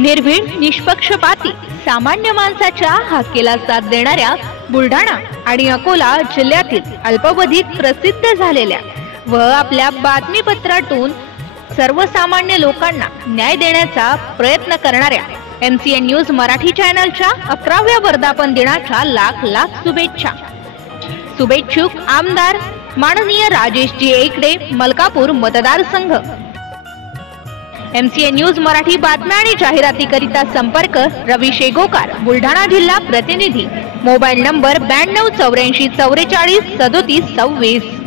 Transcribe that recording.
निर्भीड, निष्पक्षपाती, सामान्य माणसाच्या हाकेला साथ देणाऱ्या बुलढाणा आणि अकोला जिल्ह्यातील अल्पावधीत प्रसिद्ध झालेल्या व आपल्या बातमीपत्रातून सर्वसामान्य लोकांना न्याय देण्याचा प्रयत्न करणाऱ्या MCN न्यूज मराठी चॅनलच्या 11व्या वर्धापन दिनाच्या लाख लाख शुभेच्छा। शुभेच्छुक आमदार माननीय राजेशजी एकड़े, मलकापूर मतदारसंघ। MCN न्यूज मराठी बातम्या आणि जाहिरातीकरिता संपर्क रवी शेगोकार, बुलढाणा जिल्हा प्रतिनिधी। Mobile number 92 84 44 37 26।